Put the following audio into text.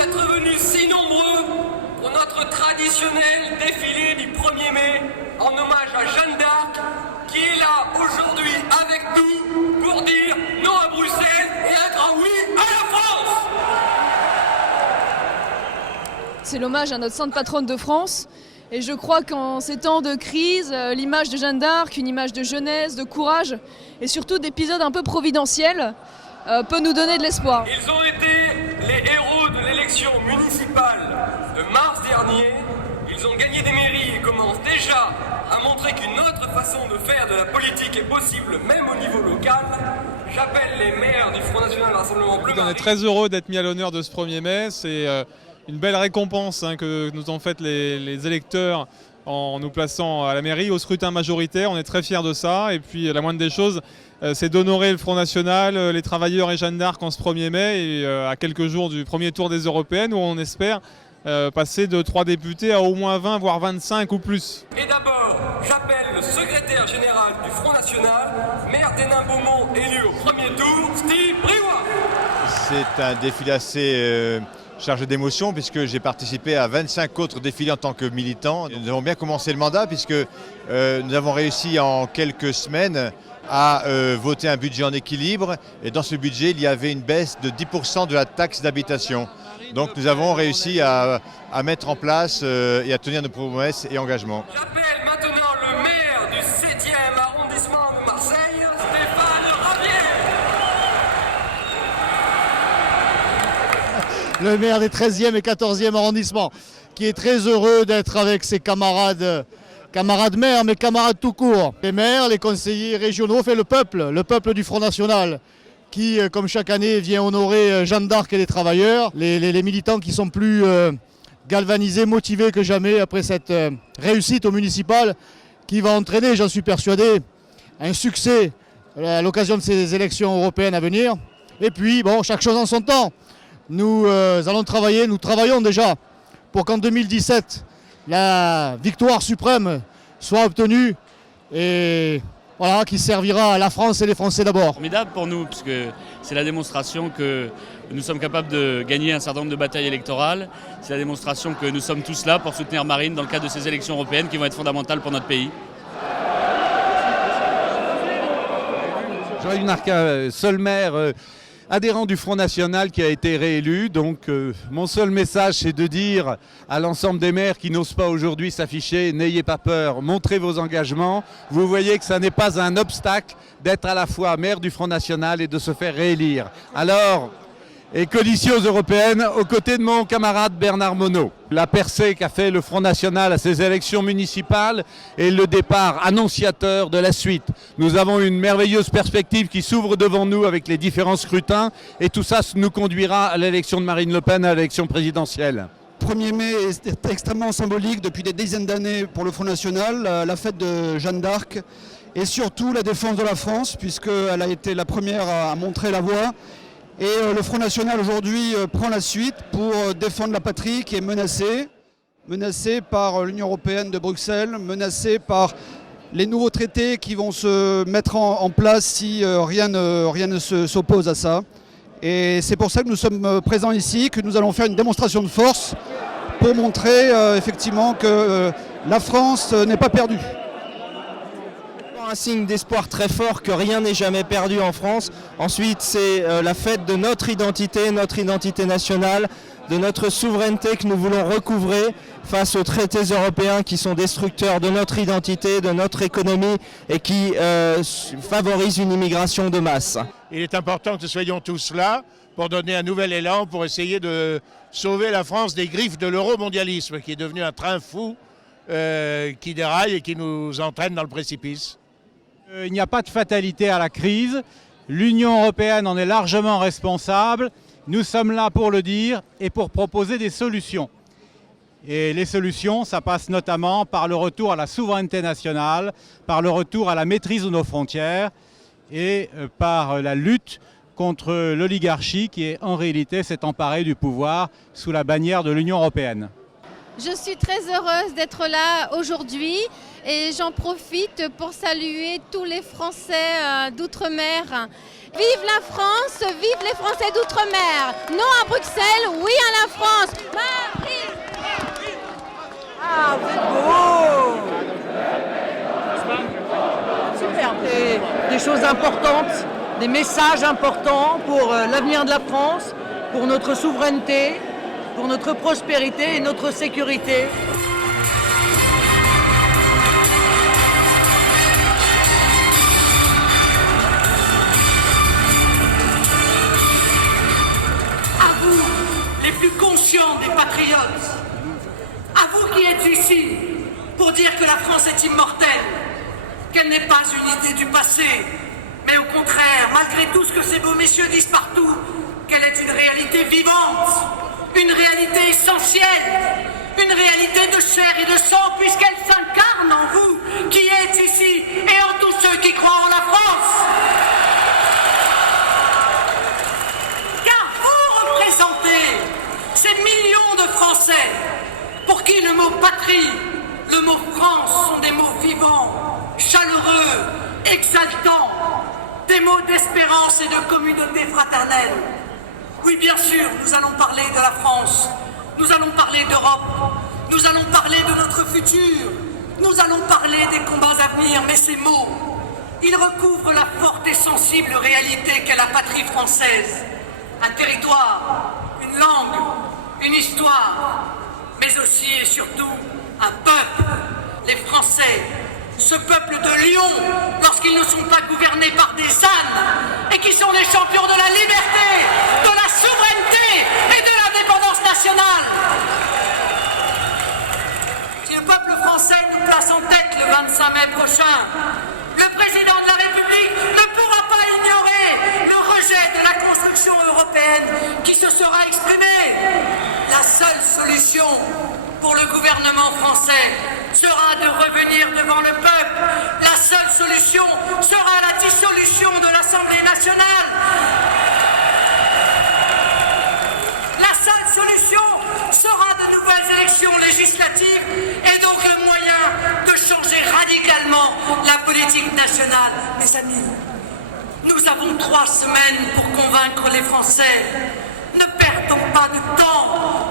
d'être venus si nombreux pour notre traditionnel défilé du 1er mai en hommage à Jeanne d'Arc, qui est là aujourd'hui avec nous pour dire non à Bruxelles et un grand oui à la France. C'est l'hommage à notre sainte patronne de France. Et je crois qu'en ces temps de crise, l'image de Jeanne d'Arc, une image de jeunesse, de courage et surtout d'épisodes un peu providentiels peut nous donner de l'espoir. Ils ont été les héros de l'élection municipale de mars dernier. Ils ont gagné des mairies et commencent déjà à montrer qu'une autre façon de faire de la politique est possible, même au niveau local. J'appelle les maires du Front National Rassemblement Bleu Marine. On est très heureux d'être mis à l'honneur de ce 1er mai. C'est une belle récompense que nous ont faite les électeurs en nous plaçant à la mairie, au scrutin majoritaire. On est très fiers de ça. Et puis la moindre des choses, c'est d'honorer le Front National, les travailleurs et Jeanne d'Arc en ce 1er mai, et à quelques jours du premier tour des européennes où on espère passer de 3 députés à au moins 20, voire 25 ou plus. Et d'abord, j'appelle le secrétaire général du Front National, maire d'Hénin-Beaumont, élu au premier tour, Steve Briouat. C'est un défilé assez chargé d'émotions puisque j'ai participé à 25 autres défilés en tant que militant. Nous avons bien commencé le mandat puisque nous avons réussi en quelques semaines à voter un budget en équilibre, et dans ce budget il y avait une baisse de 10% de la taxe d'habitation. Donc nous avons réussi à mettre en place et à tenir nos promesses et engagements. J'appelle maintenant le maire du 7e arrondissement de Marseille, Stéphane Ravier. Le maire des 13e et 14e arrondissements, qui est très heureux d'être avec ses camarades maires, mais camarades tout court. Les maires, les conseillers régionaux, le peuple du Front National, qui, comme chaque année, vient honorer Jeanne d'Arc et les travailleurs, les militants qui sont plus galvanisés, motivés que jamais après cette réussite au municipal, qui va entraîner, j'en suis persuadé, un succès à l'occasion de ces élections européennes à venir. Et puis, bon, chaque chose en son temps. Nous allons travailler, nous travaillons déjà pour qu'en 2017, la victoire suprême soit obtenue et voilà, qui servira à la France et les Français d'abord. Formidable pour nous, parce que c'est la démonstration que nous sommes capables de gagner un certain nombre de batailles électorales. C'est la démonstration que nous sommes tous là pour soutenir Marine dans le cadre de ces élections européennes qui vont être fondamentales pour notre pays. Jean-Yves Narquin, seul maire adhérent du Front National qui a été réélu. Donc mon seul message, c'est de dire à l'ensemble des maires qui n'osent pas aujourd'hui s'afficher, n'ayez pas peur, montrez vos engagements. Vous voyez que ça n'est pas un obstacle d'être à la fois maire du Front National et de se faire réélire. Alors, et coalition européenne aux côtés de mon camarade Bernard Monod. La percée qu'a fait le Front National à ces élections municipales est le départ annonciateur de la suite. Nous avons une merveilleuse perspective qui s'ouvre devant nous avec les différents scrutins, et tout ça nous conduira à l'élection de Marine Le Pen, à l'élection présidentielle. 1er mai est extrêmement symbolique depuis des dizaines d'années pour le Front National, la fête de Jeanne d'Arc et surtout la défense de la France, puisqu'elle a été la première à montrer la voie. Et le Front National aujourd'hui prend la suite pour défendre la patrie qui est menacée par l'Union européenne de Bruxelles, menacée par les nouveaux traités qui vont se mettre en place si rien ne s'oppose à ça. Et c'est pour ça que nous sommes présents ici, que nous allons faire une démonstration de force pour montrer effectivement que la France n'est pas perdue. Un signe d'espoir très fort que rien n'est jamais perdu en France. Ensuite, c'est la fête de notre identité nationale, de notre souveraineté que nous voulons recouvrer face aux traités européens qui sont destructeurs de notre identité, de notre économie et qui favorisent une immigration de masse. Il est important que nous soyons tous là pour donner un nouvel élan, pour essayer de sauver la France des griffes de l'euromondialisme qui est devenu un train fou qui déraille et qui nous entraîne dans le précipice. Il n'y a pas de fatalité à la crise. L'Union européenne en est largement responsable. Nous sommes là pour le dire et pour proposer des solutions. Et les solutions, ça passe notamment par le retour à la souveraineté nationale, par le retour à la maîtrise de nos frontières et par la lutte contre l'oligarchie qui, en réalité, s'est emparée du pouvoir sous la bannière de l'Union européenne. Je suis très heureuse d'être là aujourd'hui et j'en profite pour saluer tous les Français d'outre-mer Vive la France, vive les Français d'outre-mer. Non à Bruxelles, oui à la France. Marine. Ah, vous êtes beau. Super, des choses importantes, des messages importants pour l'avenir de la France, pour notre souveraineté, pour notre prospérité et notre sécurité. À vous, les plus conscients des patriotes, à vous qui êtes ici pour dire que la France est immortelle, qu'elle n'est pas une idée du passé, mais au contraire, malgré tout ce que ces beaux messieurs disent partout, qu'elle est une réalité vivante, une réalité essentielle, une réalité de chair et de sang, puisqu'elle s'incarne en vous, qui êtes ici, et en tous ceux qui croient en la France. Car vous représentez ces millions de Français pour qui le mot patrie, le mot France sont des mots vivants, chaleureux, exaltants, des mots d'espérance et de communauté fraternelle. Oui, bien sûr, nous allons parler de la France, nous allons parler d'Europe, nous allons parler de notre futur, nous allons parler des combats à venir, mais ces mots, ils recouvrent la forte et sensible réalité qu'est la patrie française. Un territoire, une langue, une histoire, mais aussi et surtout un peuple, les Français. Ce peuple de lions, lorsqu'ils ne sont pas gouvernés par des ânes, et qui sont les champions de la liberté, de la souveraineté et de l'indépendance nationale. Si le peuple français nous place en tête le 25 mai prochain, le président de la République ne pourra pas ignorer le rejet de la construction européenne qui se sera exprimé. La seule solution pour le gouvernement français sera de revenir devant le peuple. La seule solution sera la dissolution de l'Assemblée nationale. La seule solution sera de nouvelles élections législatives et donc le moyen de changer radicalement la politique nationale. Mes amis, nous avons 3 semaines pour convaincre les Français. Ne perdons pas de temps.